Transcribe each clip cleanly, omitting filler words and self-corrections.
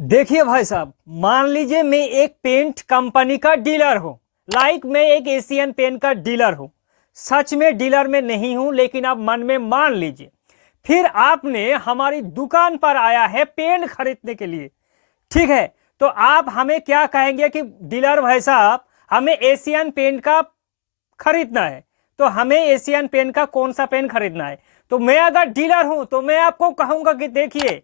देखिए भाई साहब, मान लीजिए मैं एक पेंट कंपनी का डीलर हूं। मैं एक एशियन पेंट का डीलर हूं। सच में डीलर में नहीं हूं, लेकिन आप मन में मान लीजिए। फिर आपने हमारी दुकान पर आया है पेंट खरीदने के लिए। ठीक है, तो आप हमें क्या कहेंगे कि डीलर भाई साहब, हमें एशियन पेंट का खरीदना है। तो हमें एशियन पेंट का कौन सा पेन खरीदना है? तो मैं अगर डीलर हूं तो मैं आपको कहूंगा कि देखिए,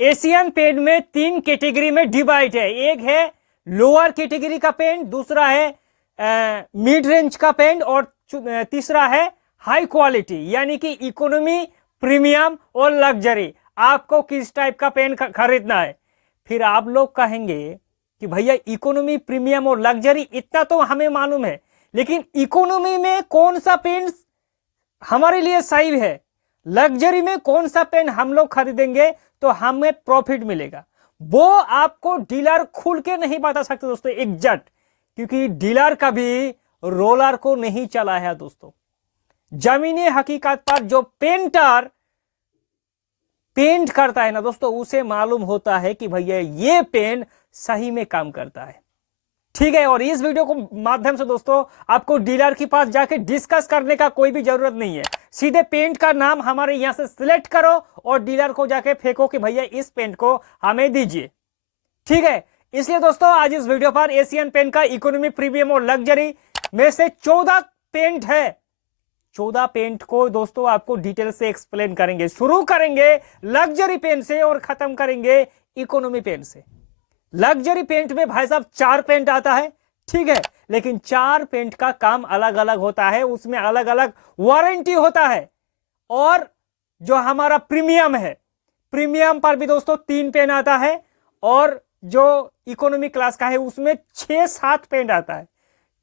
एशियन पेंट में तीन कैटेगरी में डिवाइड है। एक है लोअर कैटेगरी का पेंट, दूसरा है मिड रेंज का पेंट, और तीसरा है हाई क्वालिटी यानी कि इकोनॉमी, प्रीमियम और लग्जरी। आपको किस टाइप का पेन खरीदना है? फिर आप लोग कहेंगे कि भैया इकोनॉमी, प्रीमियम और लग्जरी इतना तो हमें मालूम है, लेकिन इकोनॉमी में कौन सा पेन हमारे लिए सही है, लग्जरी में कौन सा पेन हम लोग खरीदेंगे तो हमें प्रॉफिट मिलेगा, वो आपको डीलर खुल के नहीं बता सकते दोस्तों एग्जैक्ट। क्योंकि डीलर कभी रोलर को नहीं चला है दोस्तों। जमीनी हकीकत पर जो पेंटर पेंट करता है ना दोस्तों, उसे मालूम होता है कि भैया ये पेन सही में काम करता है। ठीक है, और इस वीडियो को माध्यम से दोस्तों आपको डीलर के पास जाके डिस्कस करने का कोई भी जरूरत नहीं है। सीधे पेंट का नाम हमारे यहां से सिलेक्ट करो और डीलर को जाके फेंको कि भैया इस पेंट को हमें दीजिए। ठीक है, इसलिए दोस्तों आज इस वीडियो पर एशियन पेंट का इकोनॉमी, प्रीमियम और लग्जरी में से 14 पेंट है। 14 पेंट को दोस्तों आपको डिटेल से एक्सप्लेन करेंगे। शुरू करेंगे लग्जरी पेंट से और खत्म करेंगे इकोनॉमी पेंट से। लग्जरी पेंट में भाई साहब 4 पेंट आता है, ठीक है, लेकिन 4 पेंट का काम अलग अलग होता है, उसमें अलग अलग वारंटी होता है। और जो हमारा प्रीमियम है, प्रीमियम पर भी दोस्तों 3 पेन आता है, और जो इकोनॉमी क्लास का है उसमें 6-7 पेंट आता है।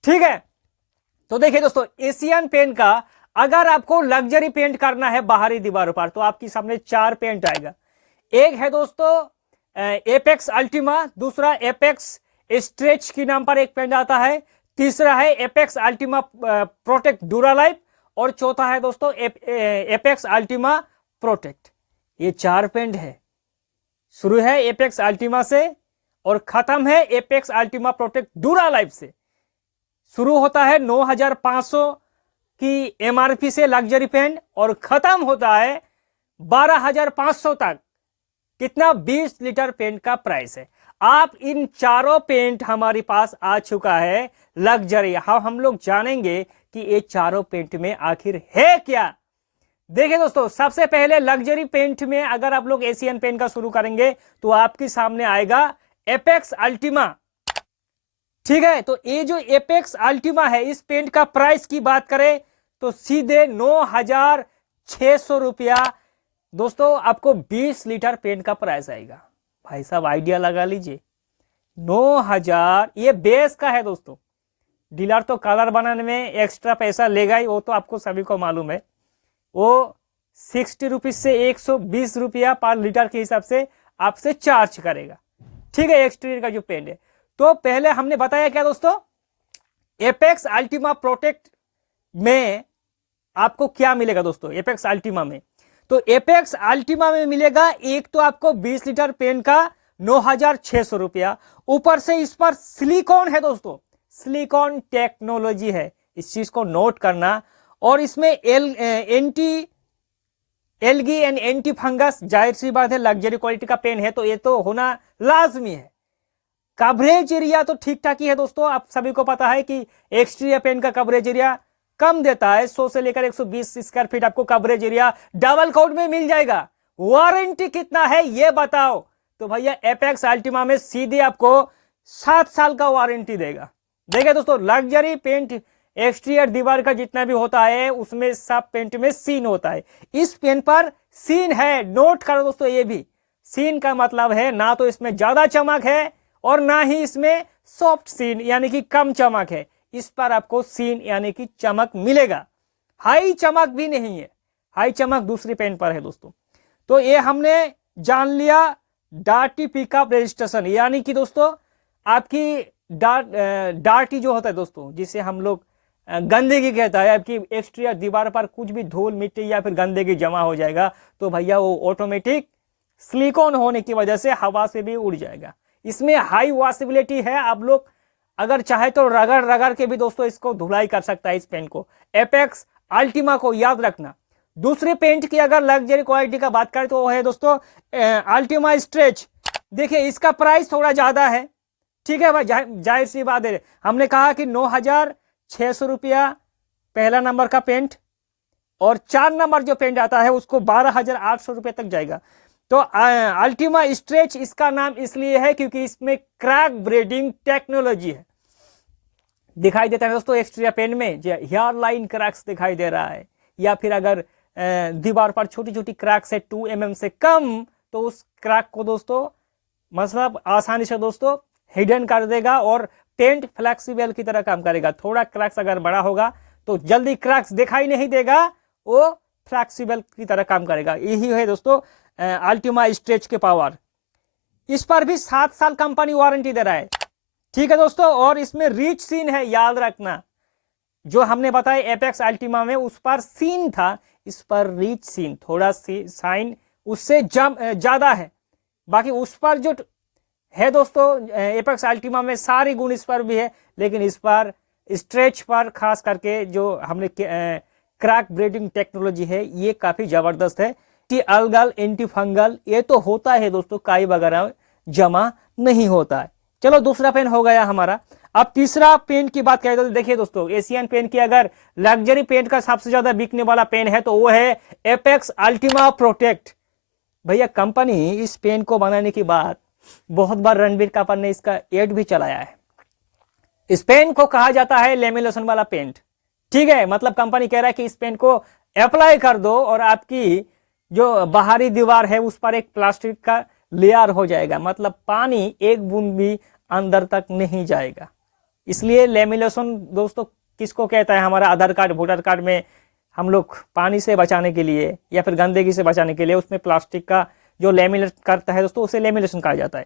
ठीक है, तो देखिए दोस्तों, एशियन पेंट का अगर आपको लग्जरी पेंट करना है बाहरी दीवारों पर तो आपके सामने 4 पेंट आएगा। एक है दोस्तों एपेक्स अल्टीमा, दूसरा एपेक्स स्ट्रेच के नाम पर एक पेंट आता है, तीसरा है apex Ultima Protect Dura life, और चौथा है दोस्तों एपेक्स अल्टीमा प्रोटेक्ट। ये 4 पेंट है। शुरू है एपेक्स अल्टीमा से और खत्म है apex Ultima Protect Dura life से। शुरू होता है 9,500 की एमआरपी से लग्जरी पेंट और खत्म होता है 12,500 तक। कितना? 20 लीटर पेंट का प्राइस है। आप इन चारों पेंट हमारे पास आ चुका है लग्जरी। हम लोग जानेंगे कि ये चारों पेंट में आखिर है क्या। देखिए दोस्तों, सबसे पहले लग्जरी पेंट में अगर आप लोग एशियन पेंट का शुरू करेंगे तो आपके सामने आएगा एपेक्स अल्टीमा। ठीक है, तो ये जो एपेक्स अल्टीमा है, इस पेंट का प्राइस की बात करें तो सीधे 9,600 रुपया दोस्तों आपको 20 लीटर पेंट का प्राइस आएगा। भाई साहब आइडिया लगा लीजिए, 9,000 ये बेस का है दोस्तों। डीलर तो कलर बनाने में एक्स्ट्रा पैसा लेगा ही, वो तो आपको सभी को मालूम है। वो 60 रुपीज से 120 रुपया पर लीटर के हिसाब से आपसे चार्ज करेगा। ठीक है, एक्सटीरियर का जो पेंट है। तो पहले हमने बताया क्या दोस्तों, एपेक्स अल्टीमा प्रोटेक्ट में आपको क्या मिलेगा दोस्तों। एपेक्स अल्टीमा में तो एपेक्स अल्टीमा में मिलेगा एक तो आपको 20 लीटर पेन का 9,600 रुपया, ऊपर से इस पर सिलिकॉन है दोस्तों, सिलिकॉन टेक्नोलॉजी है, इस चीज को नोट करना। और इसमें anti algae and anti fungus, जाहिर सी बात है लग्जरी क्वालिटी का पेन है तो ये तो होना लाजमी है। कवरेज एरिया तो ठीक ठाक ही है दोस्तों, आप सभी को पता है कि एक्सटीरियर पेन का कवरेज एरिया कम देता है, 100 से लेकर 120 स्क्वायर फीट आपको कवरेज एरिया डबल कोड में मिल जाएगा। वारंटी कितना है ये बताओ। तो भैया एपेक्स अल्टीमा में सीधे आपको 7 साल का वारंटी देगा। देखिए दोस्तों, लग्जरी पेंट एक्सटीरियर दीवार का जितना भी होता है उसमें सब पेंट में सीन होता है। इस पेन पर सीन है, नोट करो दोस्तों। ये भी सीन का मतलब है ना तो इसमें ज्यादा चमक है और ना ही इसमें सॉफ्ट सीन यानी कि कम चमक है। इस पर आपको सीन यानी कि चमक मिलेगा। हाई चमक भी नहीं है, हाई चमक दूसरी पेन पर है दोस्तों। तो ये हमने जान लिया डार्टी पिकअप रजिस्ट्रेशन, यानी कि दोस्तों आपकी डार्टी जो होता है दोस्तों, जिसे हम लोग गंदगी कहता है, आपकी एक्सटीरियर दीवार पर कुछ भी धूल मिट्टी या फिर गंदगी जमा हो जाएगा तो भैया वो ऑटोमेटिक सिलिकॉन होने की वजह से हवा से भी उड़ जाएगा। इसमें हाई वॉशेबिलिटी है, आप लोग अगर चाहे तो रगड़ रगड़ के भी दोस्तों इसको धुलाई कर सकता है इस पेन को। एपेक्स अल्टीमा को याद रखना। दूसरे पेंट की अगर लग्जरी क्वालिटी का बात करें तो वो है दोस्तों अल्टीमा स्ट्रेच। देखिए इसका प्राइस थोड़ा ज्यादा है, ठीक है भाई, जाहिर सी बात है। हमने कहा कि 9,600 रुपया पहला नंबर का पेंट, और 4 नंबर जो पेंट आता है उसको 12,800 रुपये तक जाएगा। तो अल्टीमा स्ट्रेच इसका नाम इसलिए है क्योंकि इसमें क्रैक ब्रेडिंग टेक्नोलॉजी है। दिखाई देता है दोस्तों एक्सटीरियर पेन में जो हेयर लाइन क्रैक्स दिखाई दे रहा है, या फिर अगर दीवार पर छोटी छोटी क्रैक्स है 2 mm से कम, तो उस क्रैक को दोस्तों मतलब आसानी से दोस्तों हिडन कर देगा और पेंट फ्लेक्सिबल की तरह काम करेगा। थोड़ा क्रैक्स अगर बड़ा होगा तो जल्दी क्रैक्स दिखाई नहीं देगा, वो फ्लेक्सिबल की तरह काम करेगा। यही है दोस्तों अल्टीमा स्ट्रेच के पावर। इस पर भी 7 साल कंपनी वारंटी दे रहा है, ठीक है दोस्तों। और इसमें रिच सीन है, याद रखना। जो हमने बताया एपेक्स अल्टीमा में उस पर सीन था, इस पर रिच सीन, थोड़ा सी साइन उससे ज्यादा है। बाकी उस पर जो है दोस्तों एपेक्स अल्टीमा में सारी गुण इस पर भी है, लेकिन इस पर स्ट्रेच पर खास करके जो हमने क्रैक ब्रेडिंग टेक्नोलॉजी है ये काफी जबरदस्त है। अलगल एंटी फंगल ये तो होता है दोस्तों, काई वगैरह जमा नहीं होता है। चलो दूसरा पेन हो गया हमारा। अब तीसरा पेन की बात करें तो देखिए दोस्तों एशियन पेन की अगर लग्जरी पेन का सबसे ज्यादा बिकने वाला पेन है तो वो है एपेक्स अल्टीमा प्रोटेक्ट। भैया कंपनी इस पेन को बनाने के बाद बहुत बार रणबीर कपूर ने इसका एड भी चलाया है। इस पेन को कहा जाता है लेमिनेशन वाला पेंट, ठीक है। मतलब कंपनी कह रहा है कि इस पेन को अप्लाई कर दो और आपकी जो बाहरी दीवार है उस पर एक प्लास्टिक का लेयर हो जाएगा, मतलब पानी एक बूंद भी अंदर तक नहीं जाएगा। इसलिए लेमिनेशन दोस्तों किसको कहता है, हमारा आधार कार्ड वोटर कार्ड में हम लोग पानी से बचाने के लिए या फिर गंदगी से बचाने के लिए उसमें प्लास्टिक का जो लेमिनेट करता है दोस्तों उसे लेमिनेशन कहा जाता है।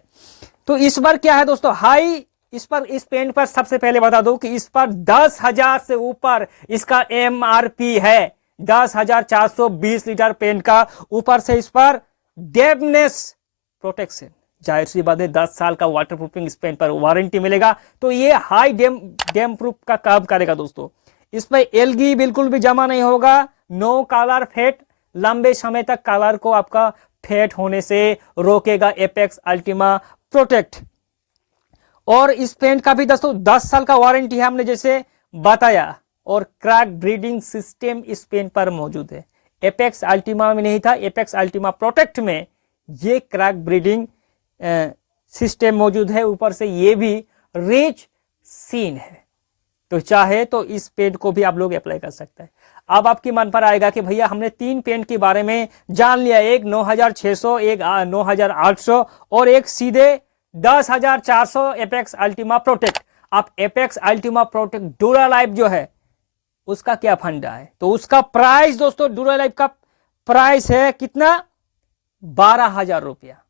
तो इस बार क्या है दोस्तों हाई, इस पेन पर सबसे पहले बता दो कि इस पर 10,000 से ऊपर इसका MRP है। 10,420 लीटर पेन का, ऊपर से इस पर डेमनेस प्रोटेक्शन, जाहिर सी बात है 10 साल का वाटर प्रूफिंग इस पेन पर वारंटी मिलेगा। तो ये हाई डैम प्रूफ का काम करेगा दोस्तों। इस पर एलगी बिल्कुल भी जमा नहीं होगा, नो कलर फेड, लंबे समय तक कलर को आपका फेड होने से रोकेगा एपेक्स अल्टीमा प्रोटेक्ट। और इस पेन का भी दोस्तों 10 साल का वारंटी है हमने जैसे बताया, और क्रैक ब्रीडिंग सिस्टम इस पेन पर मौजूद है। एपेक्स अल्टीमा में नहीं था, एपेक्स अल्टीमा प्रोटेक्ट में ये क्रैक ब्रीडिंग सिस्टम मौजूद है। ऊपर से ये भी रिच सीन है, तो चाहे तो इस पेन को भी आप लोग अप्लाई कर सकते हैं। अब आपके मन पर आएगा कि भैया हमने 3 पेन के बारे में जान लिया, एक 9,600, एक 9,800 और एक सीधे 10,400 एपेक्स अल्टीमा प्रोटेक्ट। अब apex Ultima Protect Dura life जो है उसका क्या फंडा है, तो उसका प्राइस दोस्तों ड्यूरा लाइफ का प्राइस है कितना, 12,000 रुपया।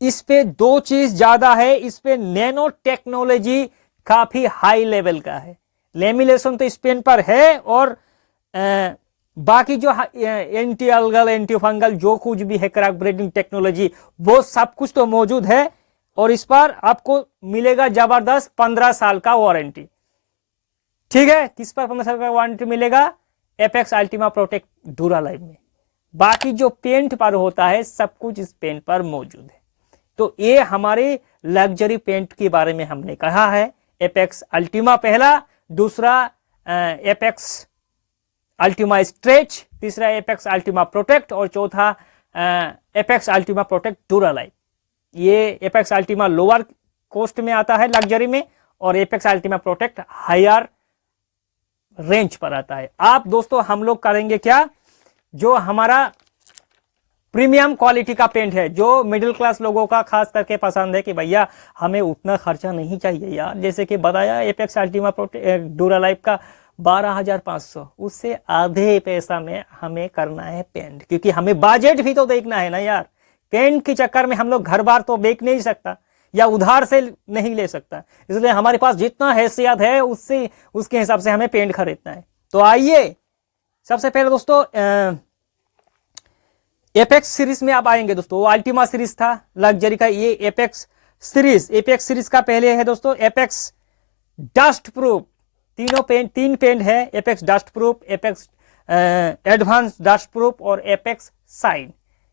इस पे 2 चीज ज्यादा है, इस पे नैनो टेक्नोलॉजी काफी हाई लेवल का है। लेमिनेशन तो इस पेन पर है, और बाकी जो एंटी अलगल एंटी फंगल जो कुछ भी है क्रैक ब्रीडिंग टेक्नोलॉजी वो सब कुछ तो मौजूद है। और इस पर आपको मिलेगा जबरदस्त 15 साल का वारंटी, ठीक है। किस पर 15 साल का वारंटी मिलेगा, apex Ultima Protect Dura life में। बाकी जो पेंट पर होता है सब कुछ इस पेन पर मौजूद है। तो ये हमारे लग्जरी पेंट के बारे में हमने कहा है। एपेक्स अल्टीमा पहला, दूसरा एपेक्स अल्टीमा स्ट्रेच, तीसरा एपेक्स अल्टीमा प्रोटेक्ट और चौथा Apex Ultima Protect Dura Life. ये एपेक्स अल्टीमा लोअर कॉस्ट में आता है लग्जरी में, और Apex Ultima Protect higher range पर आता है। आप दोस्तों हम लोग करेंगे क्या, जो हमारा प्रीमियम क्वालिटी का पेंट है जो मिडिल क्लास लोगों का खास करके पसंद है कि भैया हमें उतना खर्चा नहीं चाहिए यार, जैसे कि बताया apex Ultima Protect Dura life का 12,500, उससे आधे पैसा में हमें करना है पेंट, क्योंकि हमें बजट भी तो देखना है ना यार। पेंट के चक्कर में हम लोग घर बार तो बेच नहीं सकता या उधार से नहीं ले सकता, इसलिए हमारे पास जितना हैसियत है उससे उसके हिसाब से हमें पेंट खरीदना है। तो आइए सबसे पहले दोस्तों एपेक्स सीरीज में आप आएंगे दोस्तों, वो अल्टीमा सीरीज था लग्जरी का, ये एपेक्स सीरीज का पहले है दोस्तों एपेक्स डस्ट प्रूफ। तीनों पेन, तीन पेन है, apex dust proof, apex advance dust proof और एपेक्स साइन।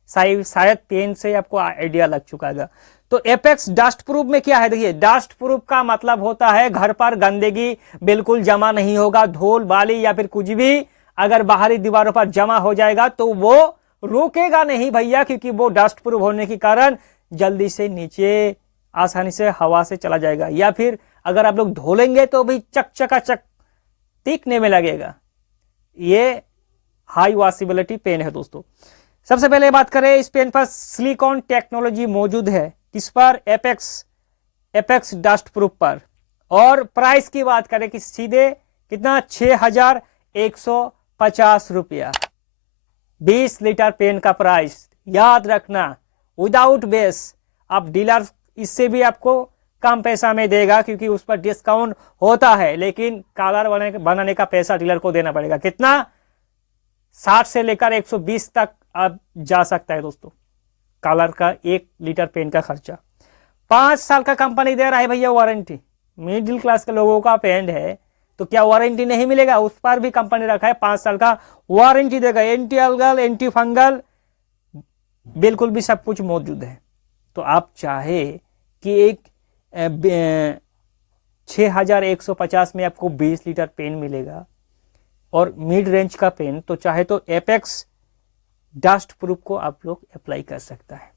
शायद पेन से आपको आइडिया लग चुका है। तो एपेक्स डस्ट प्रूफ में क्या है, देखिए डस्ट प्रूफ का मतलब होता है घर पर गंदगी बिल्कुल जमा नहीं होगा, धूल बाली या फिर कुछ भी अगर बाहरी दीवारों पर जमा हो जाएगा तो वो रुकेगा नहीं भैया, क्योंकि वो डस्ट प्रूफ होने के कारण जल्दी से नीचे आसानी से हवा से चला जाएगा, या फिर अगर आप लोग धोलेंगे तो भी चकचकाचक टिकने में लगेगा। ये हाई वॉशेबिलिटी पेन है दोस्तों। सबसे पहले बात करें, इस पेन पर सिलिकॉन टेक्नोलॉजी मौजूद है, किस पर, एपेक्स डस्ट प्रूफ पर। और प्राइस की बात करें कि सीधे कितना, 6150 रुपया 20 लीटर पेन का प्राइस। याद रखना विदाउट बेस, आप डीलर इससे भी आपको कम पैसा में देगा क्योंकि उस पर डिस्काउंट होता है, लेकिन कॉलर बनाने का पैसा डीलर को देना पड़ेगा। कितना, 60 से लेकर 120 तक आप जा सकता है दोस्तों कॉलर का 1 लीटर पेन का खर्चा। 5 साल का कंपनी दे रहा है भैया वारंटी। मिडिल क्लास के लोगों का पेन है तो क्या वारंटी नहीं मिलेगा, उस पर भी कंपनी रखा है 5 साल का वारंटी देगा। एंटी अलगल, एंटी फंगल बिल्कुल भी सब कुछ मौजूद है। तो आप चाहे कि एक 6150 में आपको 20 लीटर पेन मिलेगा और मिड रेंज का पेन, तो चाहे तो एपेक्स डस्ट प्रूफ को आप लोग अप्लाई कर सकता है।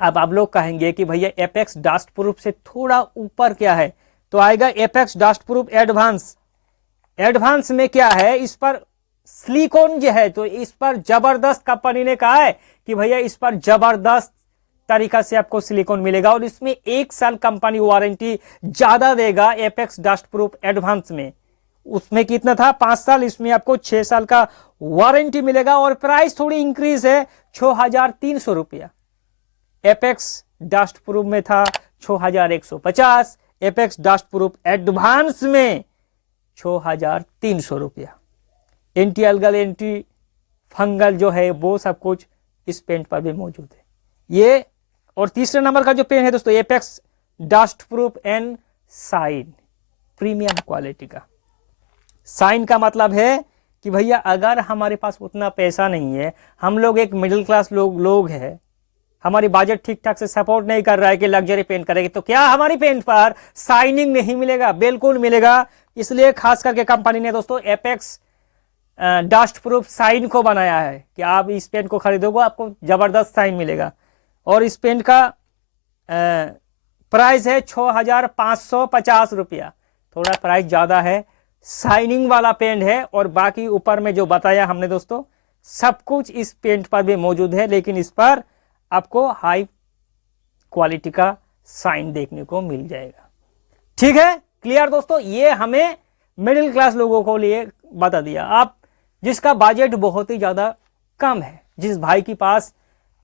अब आप लोग कहेंगे कि भैया एपेक्स डस्ट प्रूफ से थोड़ा ऊपर क्या है, तो आएगा apex dust proof advance. Advance में क्या है, इस पर सिलिकॉन जो है, तो इस पर जबरदस्त कंपनी ने कहा है कि भैया इस पर जबरदस्त तरीका से आपको सिलिकॉन मिलेगा और इसमें 1 साल कंपनी वारंटी ज्यादा देगा एपेक्स डस्ट प्रूफ एडवांस में। उसमें कितना था, 5 साल, इसमें आपको 6 साल का वारंटी मिलेगा और प्राइस थोड़ी इंक्रीज है, 6300 रुपया। एपेक्स डस्ट प्रूफ में था 6150, एपेक्स डस्ट प्रूफ एडवांस में 6300 रुपया। एंटी अलगल, एंटी फंगल जो है वो सब कुछ इस पेन पर भी मौजूद है। ये और तीसरे नंबर का जो पेन है दोस्तों Apex dust proof and shine, premium quality का। साइन का मतलब है कि भैया अगर हमारे पास उतना पैसा नहीं है, हम लोग एक मिडिल क्लास लोग हैं, हमारी बजट ठीक ठाक से सपोर्ट नहीं कर रहा है कि लग्जरी पेंट करेगी, तो क्या हमारी पेंट पर शाइनिंग नहीं मिलेगा? बिल्कुल मिलेगा। इसलिए खास करके कंपनी ने दोस्तों एपेक्स डस्ट प्रूफ साइन को बनाया है कि आप इस पेन को खरीदोगे आपको जबरदस्त साइन मिलेगा। और इस पेन का प्राइस है 6550 रुपया, थोड़ा प्राइस ज्यादा है। शाइनिंग वाला पेन है और बाकी ऊपर में जो बताया हमने दोस्तों सब कुछ इस पेंट पर भी मौजूद है, लेकिन इस पर आपको हाई क्वालिटी का साइन देखने को मिल जाएगा। ठीक है, क्लियर दोस्तों? ये हमें मिडिल क्लास लोगों को लिए बता दिया। आप जिसका बजट बहुत ही ज्यादा कम है, जिस भाई के पास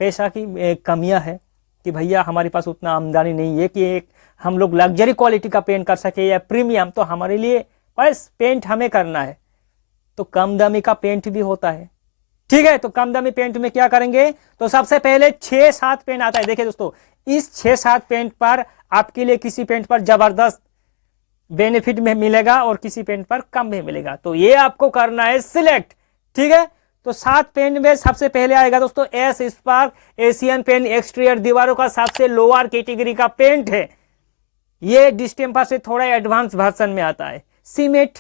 पैसा की कमियां है कि भैया हमारे पास उतना आमदनी नहीं है कि एक हम लोग लग्जरी क्वालिटी का पेंट कर सके या प्रीमियम, तो हमारे लिए बस पेंट हमें करना है, तो कम दामी का पेंट भी होता है। ठीक है, तो कम दामी पेंट में क्या करेंगे, तो सबसे पहले 6-7 पेंट आता है। देखिए दोस्तों, इस 6-7 पेंट पर आपके लिए किसी पेंट पर जबरदस्त बेनिफिट में मिलेगा और किसी पेंट पर कम में मिलेगा, तो ये आपको करना है सिलेक्ट। ठीक है, तो 7 पेंट में सबसे पहले आएगा दोस्तों Ace Spark Asian paint exterior, दीवारों का सबसे लोअर कैटेगरी का पेंट है। ये डिस्टेम्पर से थोड़ा एडवांस वर्जन में आता है। सीमेंट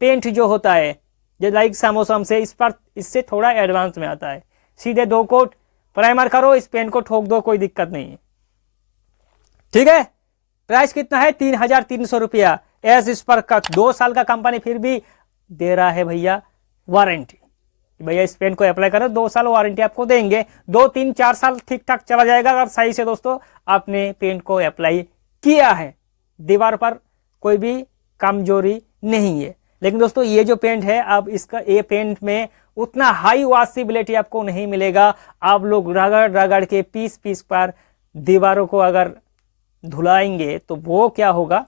पेंट जो होता है जो लाइक सामोसम से, इस पर इससे थोड़ा एडवांस में आता है। सीधे 2 कोट प्राइमर करो, इस पेन को ठोक दो, कोई दिक्कत नहीं है। ठीक है, प्राइस कितना है, 3300 रुपया। एस स्पार्क का 2 साल का कंपनी फिर भी दे रहा है भैया वारंटी, भैया इस पेन को अप्लाई करो 2 साल वारंटी आपको देंगे। 2-3-4 साल ठीक ठाक चला जाएगा अगर सही से दोस्तों आपने पेन को अप्लाई किया है, दीवार पर कोई भी कमजोरी नहीं है। लेकिन दोस्तों ये जो पेंट है, अब इसका ये पेंट में उतना हाई वॉशेबिलिटी आपको नहीं मिलेगा। आप लोग रगड़ रगड़ के पीस पर दीवारों को अगर धुलाएंगे तो वो क्या होगा,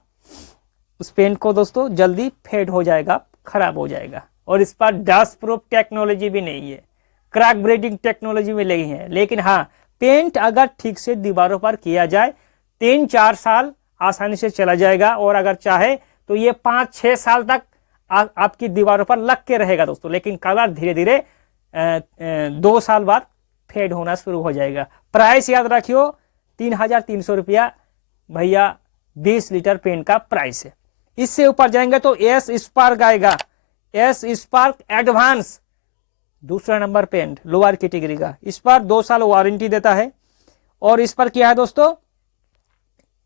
उस पेंट को दोस्तों जल्दी फेड हो जाएगा, खराब हो जाएगा। और इस पर डस्ट प्रूफ टेक्नोलॉजी भी नहीं है, क्रैक ब्रेडिंग टेक्नोलॉजी में लगी हैं, लेकिन हाँ पेंट अगर ठीक से दीवारों पर किया जाए 3-4 साल आसानी से चला जाएगा, और अगर चाहे तो ये 5-6 साल तक आपकी दीवारों पर लग के रहेगा दोस्तों। लेकिन कलर धीरे धीरे 2 साल बाद फेड होना शुरू हो जाएगा। प्राइस याद रखियो 3,300 रुपया भैया 20 लीटर पेंट का प्राइस है। इससे ऊपर जाएंगे तो एस स्पार्क आएगा, एस स्पार्क एडवांस, दूसरा नंबर पेंट लोअर कैटेगरी का। इस पर 2 साल वारंटी देता है। और इस पर क्या है दोस्तों,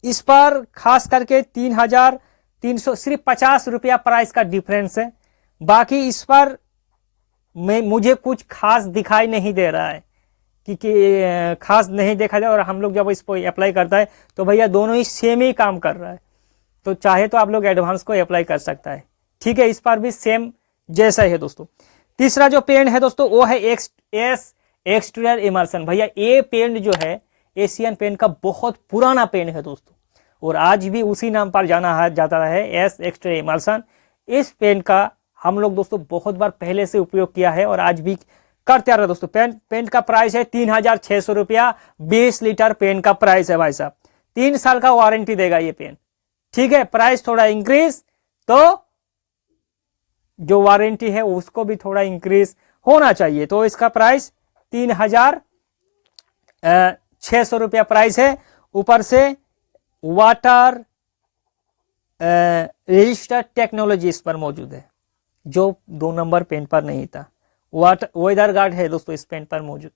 इस पर खास करके 3,300 सिर्फ 50 रुपया प्राइस का डिफरेंस है। बाकी इस पर मुझे कुछ खास दिखाई नहीं दे रहा है कि खास नहीं देखा जाए, और हम लोग जब इसको अप्लाई करता है तो भैया दोनों ही सेम ही काम कर रहा है। तो चाहे तो आप लोग एडवांस को अप्लाई कर सकता है, ठीक है। इस पर भी सेम जैसा ही है दोस्तों। तीसरा जो पेंट है दोस्तों वो है एस एक्सटीरियर इमल्सन। भैया ये पेंट जो है एशियन पेंट का बहुत पुराना पेंट है दोस्तों, और आज भी उसी नाम पर जाता है एस एक्सटीरियर इमल्सन। इस पेंट का हम लोग दोस्तों बहुत बार पहले से उपयोग किया है और आज भी करते आ रहे दोस्तों। पेंट का प्राइस है 3,600 रुपया, 20 लीटर पेंट का प्राइस है भाई साहब। 3 साल का वारंटी देगा ये पेन, ठीक है। प्राइस थोड़ा इंक्रीज, तो जो वारंटी है उसको भी थोड़ा इंक्रीज होना चाहिए। तो इसका प्राइस 3,600 रुपया प्राइस है। ऊपर से वाटर रजिस्टर टेक्नोलॉजी इस पर मौजूद है, जो 2 नंबर पेन पर नहीं था। वेदर गार्ड है दोस्तों इस पेन पर मौजूद,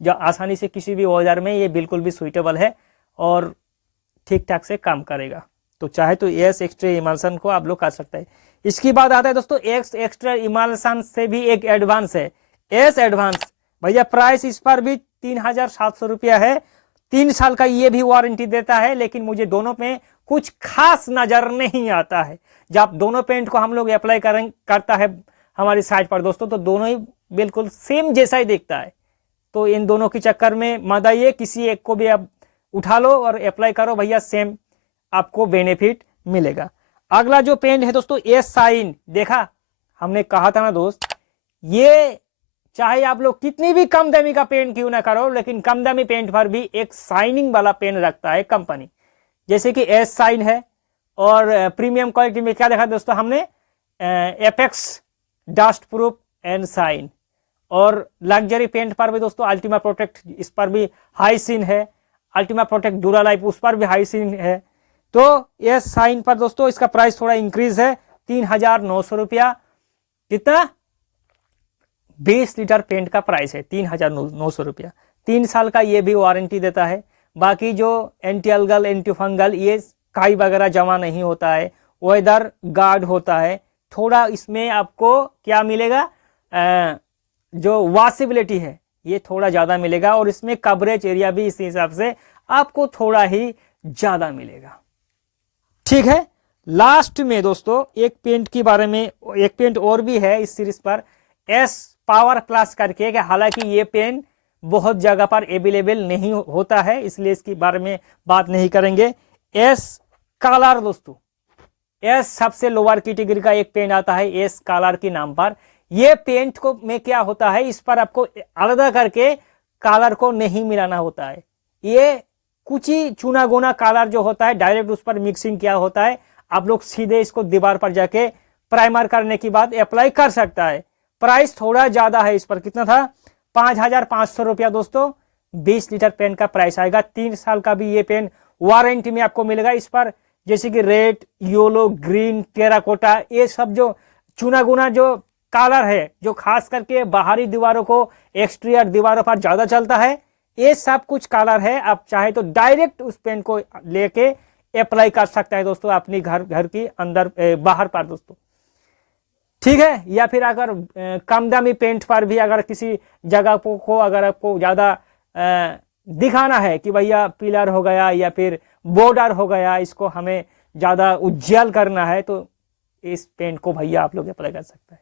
जो आसानी से किसी भी वेदर में ये बिल्कुल भी सुइटेबल है और ठीक ठाक से काम करेगा। तो चाहे तो एस एक्सटीरियर इमल्सन को आप लोग कर सकते हैं। इसकी बात आता है दोस्तों एक्स एक्सटीरियर इमल्सन से भी एक एडवांस है, एस एडवांस। भैया प्राइस इस पर भी 3,700 रुपया है। 3 साल का ये भी वारंटी देता है, लेकिन मुझे दोनों में कुछ खास नजर नहीं आता है। जब दोनों पेंट को हम लोग अप्लाई करता है हमारी साइट पर दोस्तों, तो दोनों ही बिल्कुल सेम जैसा ही दिखता है। तो इन दोनों के चक्कर में मत आइए, किसी एक को भी आप उठा लो और अप्लाई करो भैया, सेम आपको बेनिफिट मिलेगा। अगला जो पेंट है दोस्तों एस साइन, देखा हमने कहा था ना दोस्त, ये चाहे आप लोग कितनी भी कम दामी का पेंट क्यों ना करो, लेकिन कम दामी पेंट पर भी एक साइनिंग वाला पेन रखता है कंपनी, जैसे कि एस साइन है। और प्रीमियम क्वालिटी में क्या देखा दोस्तों हमने, Apex dust proof and shine. और लग्जरी पेंट पर भी दोस्तों अल्टीमा प्रोटेक्ट, इस पर भी हाई सीन है। अल्टीमा प्रोटेक्ट डूरा लाइफ, उस पर भी हाई सीन है। तो एस साइन पर दोस्तों इसका प्राइस थोड़ा इंक्रीज है, 3,900 रुपया। कितना, 20 लीटर पेंट का प्राइस है 3,900 रुपया। 3 साल का ये भी वारंटी देता है। बाकी जो एंटी अलगल एंटी फंगल ये काई वगैरह जमा नहीं होता है, वेदर गार्ड होता है। थोड़ा इसमें आपको क्या मिलेगा, जो वॉशेबिलिटी है ये थोड़ा ज़्यादा मिलेगा, और इसमें कवरेज एरिया भी इस हिसाब से आपको थोड़ा ही ज़्यादा मिलेगा, ठीक है। लास्ट में दोस्तों एक पेंट के बारे में, एक पेंट और भी है इस सीरीज पर, एस पावर क्लास करके, हालांकि ये पेन बहुत जगह पर अवेलेबल नहीं होता है, इसलिए इसके बारे में बात नहीं करेंगे। एस कलर दोस्तों, एस सबसे लोअर कैटेगरी का एक पेंट आता है एस कलर के नाम पर। ये पेंट को में क्या होता है, इस पर आपको अलग करके कलर को नहीं मिलाना होता है। ये कुछ ही चुना गोना कलर जो होता है डायरेक्ट उस पर मिक्सिंग किया होता है। आप लोग सीधे इसको दीवार पर जाके प्राइमर करने के बाद अप्लाई कर सकता है। प्राइस थोड़ा ज्यादा है इस पर, कितना था, 5,500 रुपया दोस्तों। 20 लीटर पेन का प्राइस आएगा। 3 साल का भी ये पेन वारंटी में आपको मिलेगा इस पर, जैसे कि रेड, येलो, ग्रीन, टेराकोटा, ये सब जो चुना गुना जो कलर है, जो खास करके बाहरी दीवारों को, एक्सटीरियर दीवारों पर ज्यादा चलता है, ये सब कुछ कलर है। आप चाहे तो डायरेक्ट उस पेन को लेके अप्लाई कर सकता है दोस्तों अपनी घर की अंदर बाहर पर दोस्तों, ठीक है। या फिर अगर कम दामी पेंट पर भी अगर किसी जगह को अगर आपको ज्यादा दिखाना है कि भैया पिलर हो गया या फिर बॉर्डर हो गया, इसको हमें ज्यादा उज्जवल करना है, तो इस पेंट को भैया आप लोग अप्लाई कर सकते हैं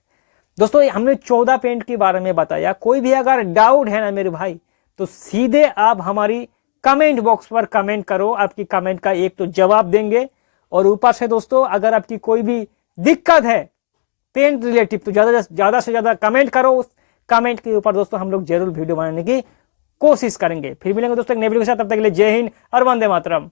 दोस्तों। हमने 14 पेंट के बारे में बताया। कोई भी अगर डाउट है ना मेरे भाई, तो सीधे आप हमारी कमेंट बॉक्स पर कमेंट करो, आपकी कमेंट का एक तो जवाब देंगे। और ऊपर से दोस्तों अगर आपकी कोई भी दिक्कत है पेंट रिलेटिव, तो ज्यादा से ज्यादा कमेंट करो। उस कमेंट के ऊपर दोस्तों हम लोग जरूर वीडियो बनाने की कोशिश करेंगे। फिर मिलेंगे दोस्तों एक नए वीडियो के साथ, तब तक के लिए जय हिंद और वंदे मातरम।